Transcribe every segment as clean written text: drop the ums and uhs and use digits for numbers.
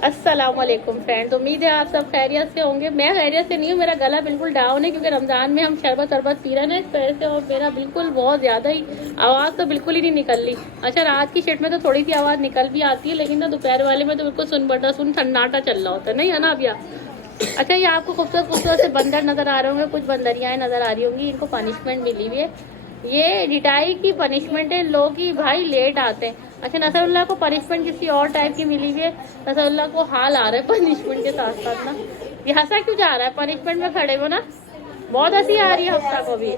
अस्सलाम वालेकुम फ्रेंड्स, उम्मीद है आप सब खैरियत से होंगे। मैं खैरियत से नहीं हूँ, मेरा गला बिल्कुल डाउन है क्योंकि रमज़ान में हम शरबत पी रहे हैं ना इस वजह से, और मेरा बिल्कुल बहुत ज़्यादा ही आवाज़ तो बिल्कुल ही नहीं निकल रही। अच्छा, रात की शिफ्ट में तो थोड़ी सी आवाज़ निकल भी आती है, लेकिन ना दोपहर वाले में तो बिल्कुल सन्नाटा चल रहा होता है, नहीं है ना भैया। अच्छा, ये आपको खूबसूरत खूबसूरत से बंदर नज़र आ रहे होंगे, कुछ बंदरियाएँ नज़र आ रही होंगी। इनको पनिशमेंट मिली हुई है, ये रिटाई की पनिशमेंट है। लोग ही भाई लेट आते हैं। अच्छा, नसरुल्लाह को पनिशमेंट किसी और टाइप की मिली हुई है। नसरुल्लाह को हाल आ रहा है पनिशमेंट के साथ साथ ना। ये हंसा क्यों जा रहा है? पनिशमेंट में खड़े हो ना, बहुत हंसी आ रही है हफ्ता को भी।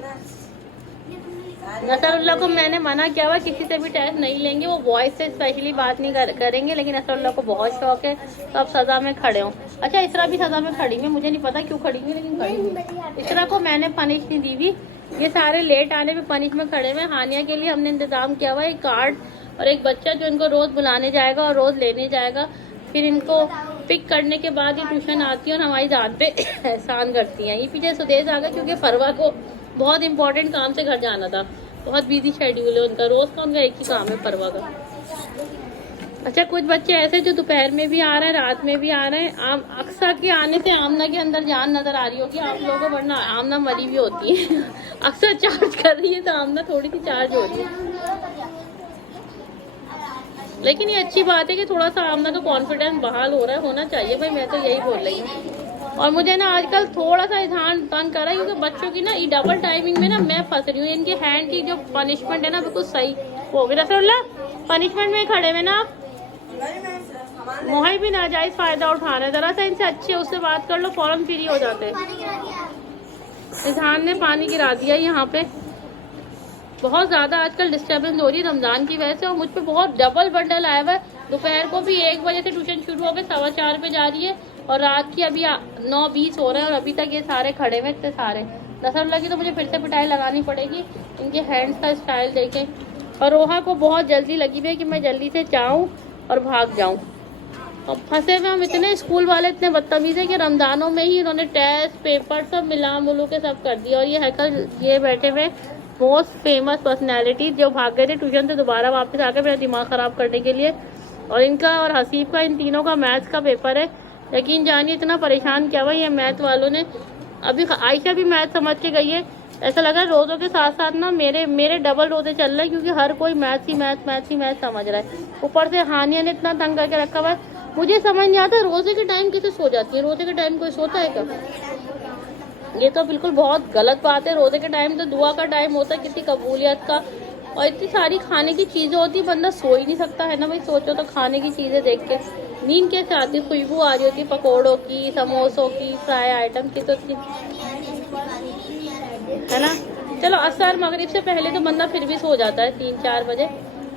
नसरुल्लाह को मैंने मना किया हुआ किसी से भी टेस्ट नहीं लेंगे, वो वॉइस से स्पेशली बात नहीं करेंगे, लेकिन नसरुल्लाह को बहुत शौक है तो अब सजा में खड़े हों। अच्छा, इसरा भी सजा में खड़ी हुई, मुझे नहीं पता क्यों खड़ी हुई, लेकिन खड़ी हुई। इसरा को मैंने पनिश नहीं दी हुई, ये सारे लेट आने पे पनिश में खड़े हुए। हानिया के लिए हमने इंतजाम किया हुआ है एक कार्ड और एक बच्चा जो इनको रोज बुलाने जाएगा और रोज लेने जाएगा। फिर इनको पिक करने के बाद ये ट्यूशन आती है और हमारी जान पे एहसान करती हैं। ये पीछे सुदेश आ गया क्योंकि फरवा को बहुत इंपॉर्टेंट काम से घर जाना था, बहुत बिजी शेड्यूल है उनका, रोज का उनका एक ही काम है फरवा का। अच्छा, कुछ बच्चे ऐसे जो दोपहर में भी आ रहे हैं, रात में भी आ रहे हैं। अक्सर के आने से आमना के अंदर जान नजर आ रही होगी आप लोगों को, वरना आमना मरी भी होती है अक्सर चार्ज कर रही है तो आमना थोड़ी सी चार्ज हो रही है। लेकिन ये अच्छी बात है कि थोड़ा सा आमना का कॉन्फिडेंस बहाल हो रहा है, होना चाहिए भाई, मैं तो यही बोल रही हूँ। और मुझे ना आजकल थोड़ा सा ध्यान तंग कर रहा है क्योंकि बच्चों की ना डबल टाइमिंग में ना मैं फंस रही हूँ। इनके हैंड की जो पनिशमेंट है ना बिल्कुल सही हो गई। रसगुल्ला पनिशमेंट में खड़े हुए ना आप, मोही भी नाजायज फायदा उठा रहे हैं। जरा सा इनसे अच्छे उससे बात कर लो, फौरन फ्री हो जाते हैं। इजहान ने पानी गिरा दिया यहाँ पे। बहुत ज्यादा आजकल डिस्टर्बेंस हो रही है रमजान की वजह से, और मुझ पे बहुत डबल बंडल आया हुआ है। दोपहर को भी 1 बजे से ट्यूशन शुरू हो गए, 4:15 पे जा रही है, और रात की अभी 9:20 हो रहा है और अभी तक ये सारे खड़े हुए इतने सारे। नसरुल्लाह की तो मुझे फिर से पिटाई लगानी पड़ेगी, इनके हैंड्स का स्टाइल देखें। और रोहा को बहुत जल्दी लगी हुई है कि मैं जल्दी से जाऊँ और भाग जाऊँ। और फंसे हुए हम इतने, स्कूल वाले इतने बदतमीज है कि रमजानों में ही इन्होंने टेस्ट पेपर सब मिला मुलू के सब कर दिया। और ये हैकर ये बैठे हुए मोस्ट फेमस पर्सनैलिटी जो भाग गए थे ट्यूशन से दोबारा वापस आकर मेरा दिमाग ख़राब करने के लिए। और इनका और हसीब का, इन तीनों का मैथ्स का पेपर है। यकीन जानिए इतना परेशान किया हुआ ये मैथ वालों ने। अभी आयशा भी मैथ समझ के गई है। ऐसा लगा रोज़ों के साथ साथ ना मेरे डबल रोज़े चल रहे हैं क्योंकि हर कोई मैथ ही मैथ समझ रहा है। ऊपर से हानिया ने इतना तंग करके रखा हुआ है, मुझे समझ नहीं आता रोज़े के टाइम कैसे सो जाती है। रोज़े के टाइम कोई सोता है क्या? ये तो बिल्कुल बहुत गलत बात है। रोज़े के टाइम तो दुआ का टाइम होता है, किसी कबूलियत का, और इतनी सारी खाने की चीज़ें होती है, बंदा सो ही नहीं सकता है ना भाई। सोचो तो खाने की चीज़ें देख के नींद कैसे आती, खुशबू आ रही होती पकौड़ों की, समोसों की, फ्राई आइटम की, तो है ना। चलो असर मगरिब से पहले तो बंदा फिर भी सो जाता है 3-4 बजे।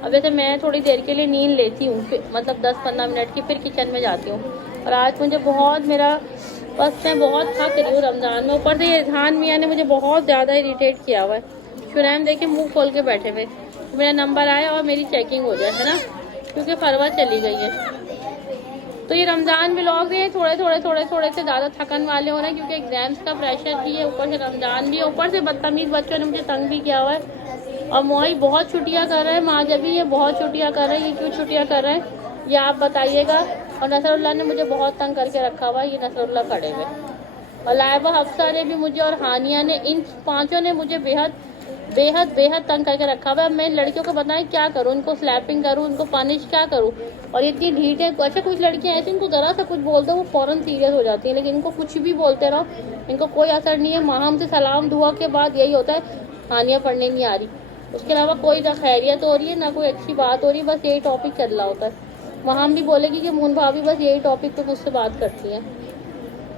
अब जैसे मैं थोड़ी देर के लिए नींद लेती हूँ, मतलब 10-15 मिनट की, फिर किचन में जाती हूँ। और आज मुझे बहुत बस मैं बहुत थक रही हूँ रमज़ान में। ऊपर से ये इरहान मियाँ ने मुझे बहुत ज़्यादा इरिटेट किया हुआ है। शुरैम देखे मुंह खोल के बैठे हुए, मेरा नंबर आया और मेरी चेकिंग हो जाए, है ना, क्योंकि फरवा चली गई है। तो ये रमज़ान व्लॉग है, थोड़े से ज़्यादा थकन वाले हो रहे हैं क्योंकि एग्जाम्स का प्रेशर भी है, ऊपर से रमज़ान भी है, ऊपर से बदतमीज़ बच्चों ने मुझे तंग भी किया हुआ है। और मोही बहुत छुट्टियाँ कर रहे हैं, माँ जब भी ये बहुत छुट्टियाँ कर रहे हैं। ये क्यों छुट्टियाँ कर रहे हैं ये आप बताइएगा। और नसरुल्लाह ने मुझे बहुत तंग करके रखा हुआ है, ये नसरुल्लाह खड़े हुए। और लाइबा, हफ्सा ने भी मुझे, और हानिया ने, इन पाँचों ने मुझे बेहद तंग करके रखा हुआ है। मैं इन लड़कियों को बताएं क्या करूँ, इनको स्लैपिंग करूँ, इनको पनिश क्या करूँ। और इतनी ढीठ है। अच्छा, कुछ लड़कियां ऐसी, इनको ज़रा सा कुछ बोल दो वो फ़ौरन सीरियस हो जाती हैं, लेकिन इनको कुछ भी बोलते रहो इनको कोई असर नहीं है। माहम से सलाम दुआ के बाद यही होता है, हानिया पढ़ने नहीं आ रही, उसके अलावा कोई ना खैरियत हो रही है ना कोई अच्छी बात हो रही है, बस यही टॉपिक चल रहा होता है। वहाँ भी बोलेगी कि मून भाभी बस यही टॉपिक पे मुझसे बात करती हैं।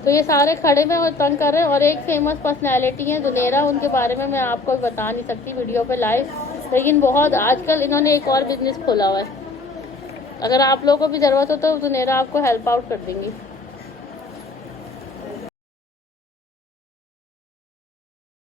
तो ये सारे खड़े हुए और तंग कर रहे हैं। और एक फेमस पर्सनैलिटी है जुनेरा, उनके बारे में मैं आपको बता नहीं सकती वीडियो पे लाइव, लेकिन बहुत आजकल इन्होंने एक और बिजनेस खोला हुआ है। अगर आप लोगों को भी ज़रूरत हो तो जुनेरा आपको हेल्प आउट कर देंगी।